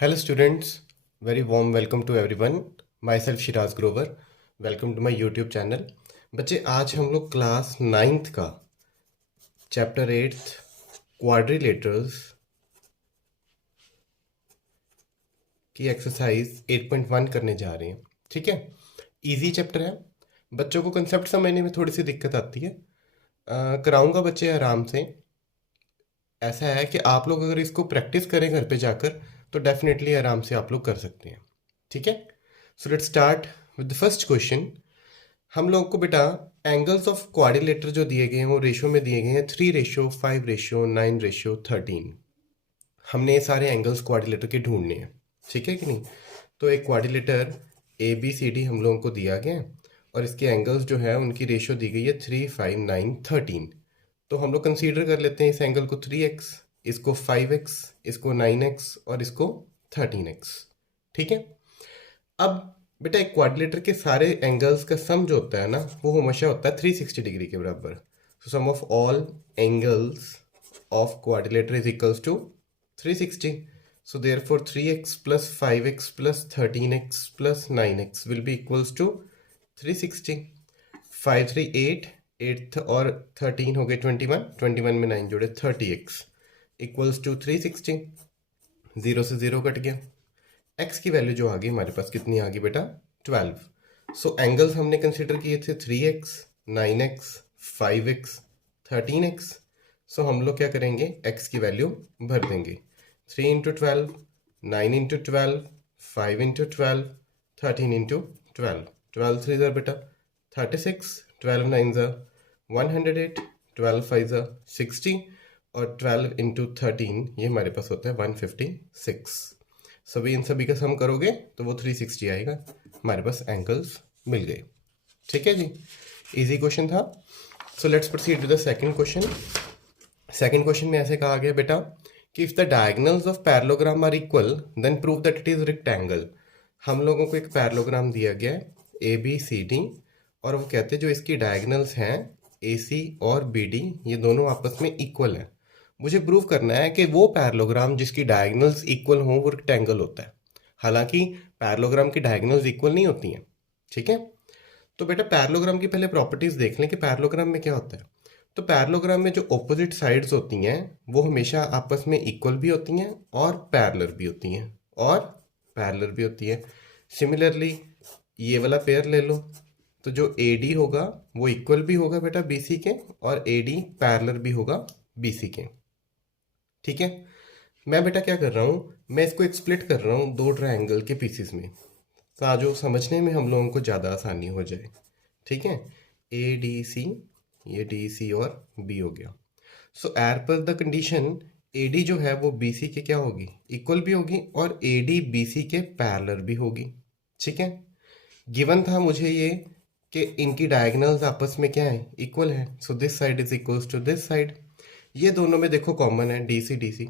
Hello students, very warm welcome to everyone. Myself Shiraz Grover. Welcome to my YouTube channel. बच्चे आज हम लोग class 9th का chapter 8th quadrilaterals की exercise 8.1 करने जा रहे हैं. ठीक है, इजी चैप्टर है. बच्चों को कंसेप्ट समझने में थोड़ी सी दिक्कत आती है. कराऊंगा बच्चे आराम से. ऐसा है कि आप लोग अगर इसको प्रैक्टिस करें घर पे जाकर तो डेफिनेटली आराम से आप लोग कर सकते हैं. ठीक है, so let's start with the first question. हम लोग को बेटा एंगल्स ऑफ क्वाड्रिलेटर जो दिए गए हैं वो रेशो में दिए गए हैं 3:5:9:13. हमने ये सारे एंगल्स क्वाड्रिलेटर के ढूंढने हैं. ठीक है कि नहीं. तो एक क्वाड्रिलेटर ABCD हम लोगों को दिया गया है और इसके एंगल्स जो है उनकी रेशो दी गई है 3, 5, 9, 13. तो हम लोग कंसीडर कर लेते हैं इस एंगल को 3x, इसको 5x, इसको 9x और इसको 13x. ठीक है. अब बेटा एक क्वाड्रिलेटर के सारे एंगल्स का सम जो होता है ना वो हमेशा होता है 360 डिग्री के बराबर. So sum of all angles of quadrilateral is equals to 360. So therefore 3x plus 5x plus 13x plus 9x will be equals to 360. 5 3 8, 8 और 13 हो गए 21, 21 में 9 जोड़े 30x इक्वल्स टू 360. 0 से 0 कट गया. x की वैल्यू जो आ गई हमारे पास कितनी आ गई बेटा 12. सो एंगल्स हमने कंसिडर किए थे 3x, 9x, 5x, 13x. सो हम लोग क्या करेंगे x की वैल्यू भर देंगे. 3 into 12, 9 into 12, 5 into 12, 13 into 12. 12 3s are बेटा 36, 12 9s are 108, 12 5s are 60 और 12 into 13 ये हमारे पास होता है 156. सभी इन सभी का सम करोगे तो वो 360 आएगा. हमारे पास एंगल्स मिल गए. ठीक है जी, इजी क्वेश्चन था. So let's proceed to the second question. Second question में ऐसे कहा गया बेटा कि if the diagonals of parallelogram are equal then prove that it is rectangle. हम लोगों को एक पैरेललोग्राम दिया गया है ABCD और वो कहते हैं जो इसकी डायगोनल्स हैं AC और BD ये दोनों आपस में इक्वल हैं. मुझे प्रूव करना है कि वो पैरेललोग्राम जिसकी डायगोनल्स इक्वल हों वो रेक्टेंगल होता है. हालांकि पैरेललोग्राम की डायगोनल्स इक्वल नहीं होती हैं. ठीक है, तो बेटा पैरेललोग्राम की पहले प्रॉपर्टीज देख लें कि पैरेललोग्राम में क्या होता है. तो पैरेललोग्राम में जो ऑपोजिट साइड्स होती हैं वो हमेशा आपस में इक्वल भी होती हैं और पैरेलल भी होती हैं. सिमिलरली ये वाला पेयर ले लो तो जो AD होगा वो इक्वल भी होगा बेटा BC के और AD पैरेलल भी होगा BC के. ठीक है, मैं बेटा क्या कर रहा हूँ, मैं इसको एक स्प्लिट कर रहा हूँ दो ट्रायंगल के पीसेस में ताकि समझने में हम लोगों को ज़्यादा आसानी हो जाए. ठीक है, ADC, ये DC और B हो गया. So as per the condition AD जो है वो BC के क्या होगी, इक्वल भी होगी और AD BC के पैरेलल भी होगी. ठीक है, गिवन था मुझे ये कि इनकी डायगोनल्स आपस में क्या है, इक्वल है. So this side is equals to this side. ये दोनों में देखो कॉमन है DC DC.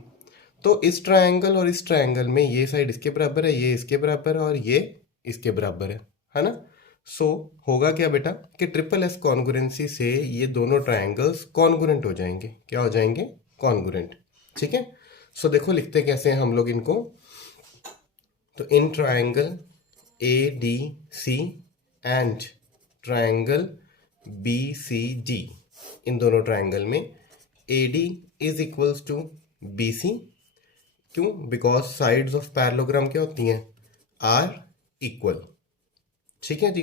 तो इस ट्रायंगल और इस ट्रायंगल में ये साइड इसके बराबर है, ये इसके बराबर है और ये इसके बराबर है ना. सो होगा क्या बेटा कि ट्रिपल एस कॉन्ग्रुएंसी से ये दोनों ट्रायंगल्स कॉन्ग्रुएंट हो जाएंगे. क्या हो जाएंगे, कॉन्ग्रुएंट. ठीक है, सो देखो लिखते कैसे हैं हम लोग इनको. तो in triangle ADC and triangle BCD, इन दोनों ट्रायंगल में AD is equals to BC. क्यों, बिकॉज साइड्स ऑफ पैरेललोग्राम क्या होती हैं, आर इक्वल. ठीक है जी.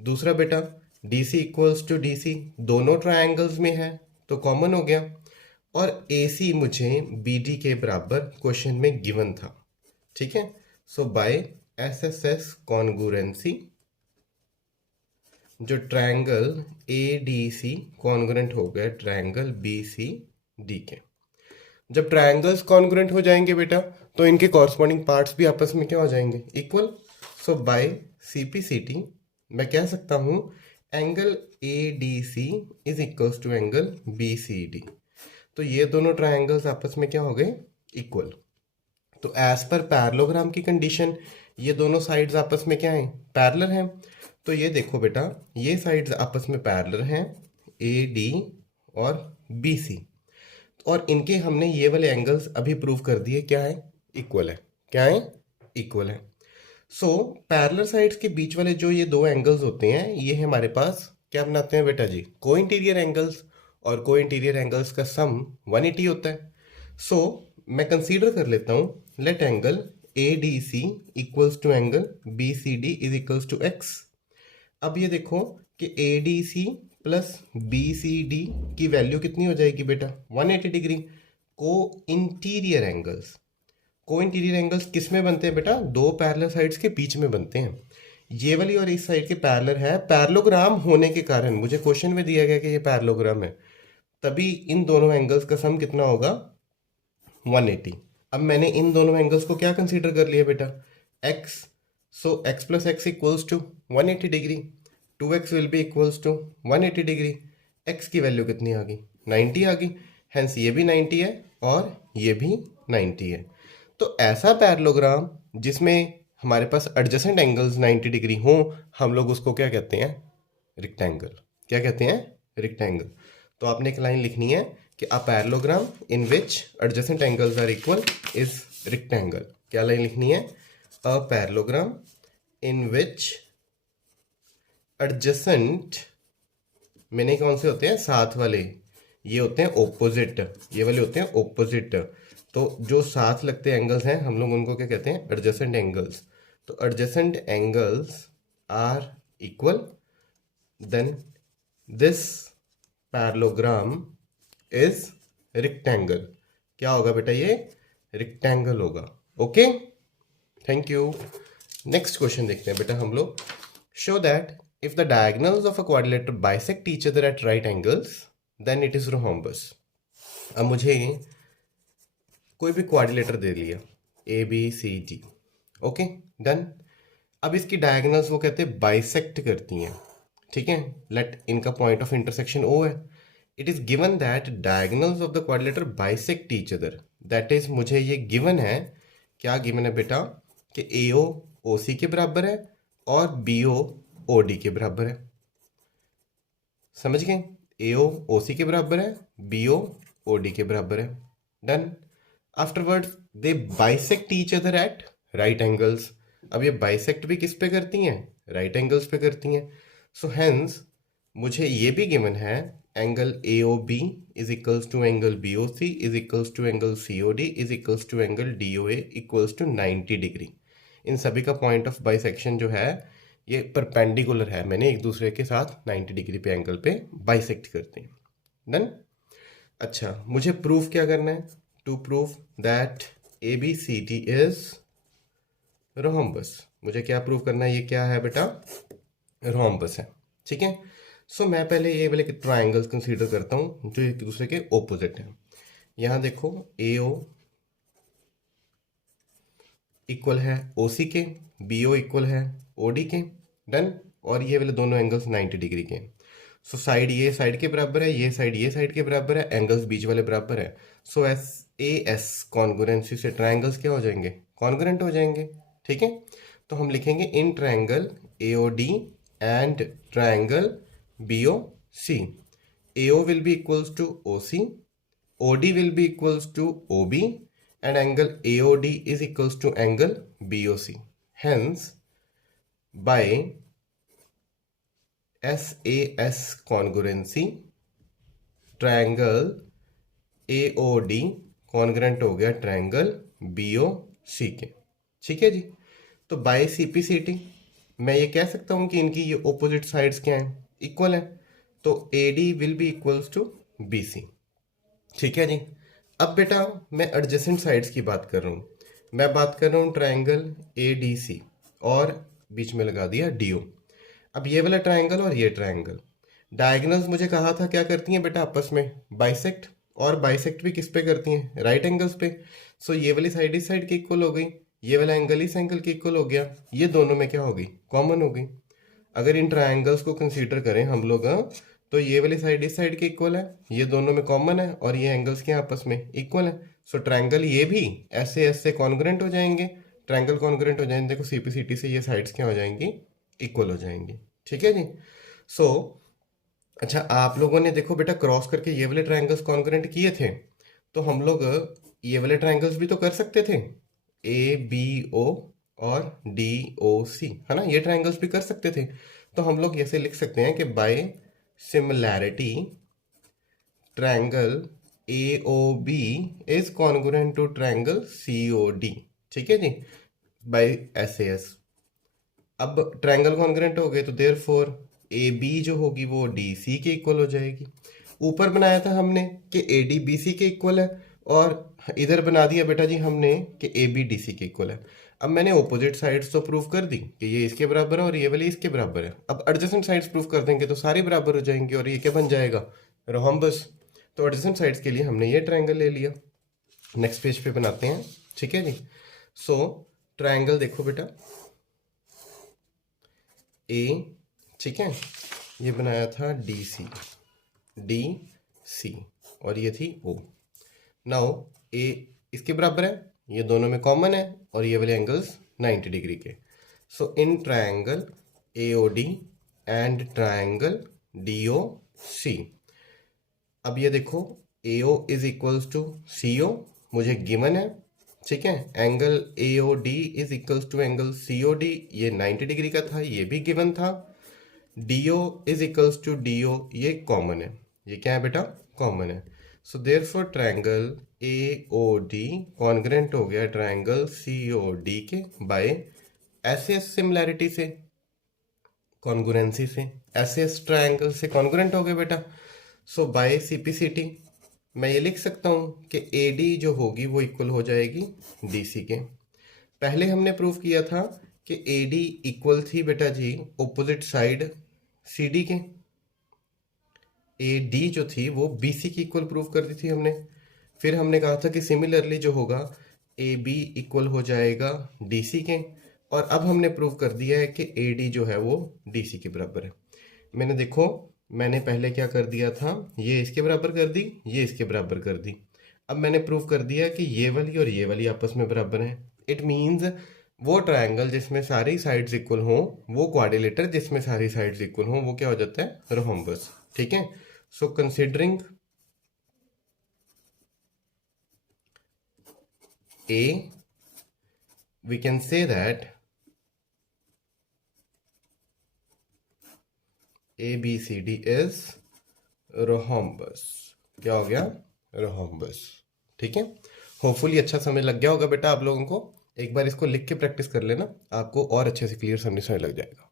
दूसरा बेटा DC इक्वल्स टू DC दोनों ट्रायंगल्स में है तो कॉमन हो गया. और AC मुझे BD के बराबर क्वेश्चन में गिवन था. ठीक है, सो बाय SSS कॉन्ग्रुएंसी जो ट्रायंगल ADC कॉन्ग्रुएंट हो गया ट्रायंगल BCD के. जब ट्रायंगल्स कॉन्ग्रुएंट हो जाएंगे बेटा तो इनके कॉरस्पॉन्डिंग पार्ट्स भी आपस में क्या हो जाएंगे, इक्वल. सो बाय CPCT मैं कह सकता हूं angle ADC is equals to angle BCD. तो ये दोनों ट्रायंगल्स आपस में क्या हो गए, इक्वल. तो एज पर पैरेललोग्राम की कंडीशन ये दोनों साइड्स आपस में क्या हैं, पैरेलल हैं. तो ये देखो बेटा ये साइड्स आपस में पैरेलल हैं AD और BC और इनके हमने ये वाले एंगल्स अभी प्रूव कर दिए क्या है, इक्वल है. क्या है, इक्वल है। सो पैरेलल साइड्स के बीच वाले जो ये दो एंगल्स होते हैं, ये हमारे पास क्या बनाते हैं बेटा जी, को इंटीरियर एंगल्स। और को इंटीरियर एंगल्स का सम 180 होता है। सो मैं कंसीडर कर लेता हूँ, let angle A D C equals to angle B C D is equals to x. अब ये देखो कि A D C plus B C D की वैल्यू कितनी हो जाएगी बेटा, 180 degree. Co interior angles, co interior angles किस में बनते हैं बेटा, दो पैरेलल साइड्स के बीच में बनते हैं। ये वाली और इस साइड के पैरेलल है, पैरेललोग्राम होने के कारण मुझे क्वेश्चन में दिया गया कि ये पैरेललोग्राम है, तभी इन दोनों एंगल्स का सम कितना होगा, 180। अब मैंने इन दोनों एंगल्स को क्या कंसीडर कर लिया बेटा, x। So x plus x equals to 180 degree, 2x will be equals to 180 degree. x की वैल्यू कितनी आ गई, 90 आ गई। हेंस ये भी 90 है और ये भी 90 है। तो ऐसा पैरेललोग्राम जिसमें हमारे पास एडजेसेंट एंगल्स 90 डिग्री हों, हम लोग उसको क्या कहते हैं, रेक्टेंगल। क्या कहते हैं, रेक्टेंगल। तो आपने एक लाइन लिखनी है कि a parallelogram in which adjacent angles are equal is rectangle. क्या लाइन लिखनी है, अ पैरेललोग्राम इन विच एडजेसेंट, मैंने कौन से होते हैं, साथ वाले, ये होते हैं ओपोजिट, ये वाले होते हैं ओपोजिट। तो जो साथ लगते एंगल्स हैं हम लोग उनको क्या कहते हैं, एडजेसेंट एंगल्स। तो adjacent angles are equal, then this parallelogram is rectangle. क्या होगा बेटा, ये रेक्टेंगल होगा। Okay, thank you. Next question देखते हैं बेटा हम लोग। Show that if the diagonals of a quadrilateral bisect each other at right angles then it is rhombus। अब मुझे कोई भी क्वाड्रिलेटर दे लिया, A B C D, okay done. अब इसकी डायगोनल्स वो कहते हैं बाइसेक्ट करती हैं, ठीक है। लेट इनका पॉइंट ऑफ इंटरसेक्शन ओ है। It is given that diagonals of the quadrilateral bisect each other. That is मुझे ये गिवन है, क्या गिवन है बेटा, कि ए ओ ओ सी के बराबर है और बी ओ ओ डी के बराबर है। समझ गए, ए ओ ओ सी के बराबर है, बी ओ ओ डी के बराबर है। Done. Afterwards they bisect each other at right angles. अब ये बाइसेक्ट भी किस पे करती हैं, राइट एंगल्स पे करती हैं। सो हेंस मुझे ये भी गिवन है, angle A O B is equals to angle B O C is equals to angle C O D is equals to angle D O A equals to 90 degree. इन सभी का point of bisection जो है ये perpendicular है, मैंने एक दूसरे के साथ 90 डिग्री पे एंगल पे बाइसेक्ट करते हैं। डन। अच्छा, मुझे प्रूफ क्या करना है, to proof that A B C D is rhombus. मुझे क्या प्रूव करना है, ये क्या है बेटा, रोम्बस है, ठीक है। सो मैं पहले ये वाले ट्राइंगल्स कंसीडर करता हूँ जो एक दूसरे के ओपोजिट हैं। यहाँ देखो ए ओ इक्वल है ओ सी के, बी ओ इक्वल है ओ डी के। डन। और ये वाले दोनों एंगल्स 90 डिग्री के। सो साइड ये साइड के बराबर है, ये साइड के बराबर है, एंगल्स बीच वाले बराबर है। सो एस ए एस कॉन्ग्रुएंसी से ट्राइंगल्स क्या हो जाएंगे, कॉन्ग्रुएंट हो जाएंगे, ठीक है। तो हम लिखेंगे in triangle A O D and triangle B O C, A O will be equals to O C, O D will be equals to O B, and angle AOD is equals to angle BOC. Hence, by SAS congruency, triangle AOD congruent हो गया triangle BOC के, ठीक है जी। तो bye CPCT मैं ये कह सकता हूँ कि इनकी ये ऑपोजिट साइड्स क्या हैं, इक्वल है। तो AD will be equals to BC, ठीक है जी। अब बेटा मैं एडजेसेंट साइड्स की बात कर रहा हूँ, मैं बात कर रहा हूँ ट्राइंगल ए डी सी और बीच में लगा दिया डी ओ। अब ये वाला ट्राइंगल और ये ट्राइंगल, डायगोनल्स मुझे कहा था क्या करती हैं बेटा, आपस में बाइसेक्ट, और बाइसेक्ट भी किस पे करती हैं, राइट एंगल्स पे। सो ये वाली साइड इस साइड की इक्वल हो गई, ये वाला एंगल इस एंगल की इक्वल हो गया, ये दोनों में क्या हो गई, कॉमन हो गई। अगर इन ट्राइंगल्स को कंसीडर करें हम लोग, तो ये वाली साइड इस साइड के इक्वल है, ये दोनों में कॉमन है, और ये एंगल्स के आपस में इक्वल है। सो ट्रायंगल ये भी ऐसे ऐसे कॉन्ग्रुएंट हो जाएंगे, ट्रायंगल कॉन्ग्रुएंट हो जाएंगे। देखो सीपीसीटी से ये साइड्स क्या हो जाएंगी, इक्वल हो जाएंगी, ठीक है जी। सो अच्छा, आप लोगों ने देखो बेटा क्रॉस करके ये वाले ट्रायंगल्स कॉन्ग्रुएंट किए थे, तो हम लोग ये वाले ट्रायंगल्स भी तो कर सकते थे, ABO और DOC, है ना, ये ट्राइंगल्स भी कर सकते थे। तो हम लोग ऐसे लिख सकते हैं कि by similarity triangle AOB is congruent to triangle COD। ठीक है जी, बाय SAS। अब ट्रायंगल कॉन्ग्रुएंट हो गए तो देयरफॉर AB जो होगी वो DC के इक्वल हो जाएगी। ऊपर बनाया था हमने कि AD BC के इक्वल है, और इधर बना दिया बेटा जी हमने कि AB DC के इक्वल है। अब मैंने ऑपोजिट साइड्स तो प्रूव कर दी कि ये इसके बराबर है और ये वाली इसके बराबर है। अब एडजेसेंट साइड्स प्रूव कर देंगे तो सारी बराबर हो जाएंगी, और ये क्या बन जाएगा, रोहम्बस। तो एडजेसेंट साइड्स के लिए हमने ये ट्रायंगल ले लिया। नेक्स्ट पेज पे बनाते हैं, ठीक है जी। सो ट्रायंगल देखो बेटा, ए, ठीक है, ये बनाया था DC, और ये थी O। नाउ ए इसके बराबर है, ये दोनों में कॉमन है, और ये वाले एंगल्स 90 डिग्री के। So in triangle AOD and triangle DOC, अब ये देखो AO is equals to CO मुझे गिवन है, ठीक है। Angle AOD is equals to angle COD, ये 90 डिग्री का था, ये भी गिवन था। DO is equals to DO, ये कॉमन है, ये क्या है बेटा, कॉमन है। So therefore triangle AOD congruent हो गया ट्रायंगल COD के बाय SS सिमिलैरिटी से, कॉन्ग्रुएंसी से, SS ट्रायंगल से कॉन्ग्रुएंट हो गए बेटा। सो बाय CPCT मैं ये लिख सकता हूँ कि AD जो होगी वो इक्वल हो जाएगी DC के। पहले हमने प्रूव किया था कि AD इक्वल थी बेटा जी ऑपोजिट साइड CD के। AD जो थी वो BC की इक्वल प्रूव कर दी थी हमने। फिर हमने कहा था कि सिमिलरली जो होगा AB इक्वल हो जाएगा DC के, और अब हमने प्रूव कर दिया है कि AD जो है वो DC के बराबर है। मैंने देखो, मैंने पहले क्या कर दिया था, ये इसके बराबर कर दी, ये इसके बराबर कर दी। अब मैंने प्रूव कर दिया कि ये वाली और ये वाली आपस में बराबर हैं। इट मीन्स वो ट्रायंगल जिसमें सारी साइड्स इक्वल हों, वो क्वाड्रिलेटर जिसमें सारी साइड्स इक्वल हों, वो क्या हो जाता है, रोहम्बस। ठीक है। So considering A, we can say that ABCD is rhombus. क्या हो गया, रोहम्बस। ठीक है। होपफुली अच्छा समझ लग गया होगा बेटा आप लोगों को। एक बार इसको लिख के प्रैक्टिस कर लेना, आपको और अच्छे से क्लियर समझ लग जाएगा।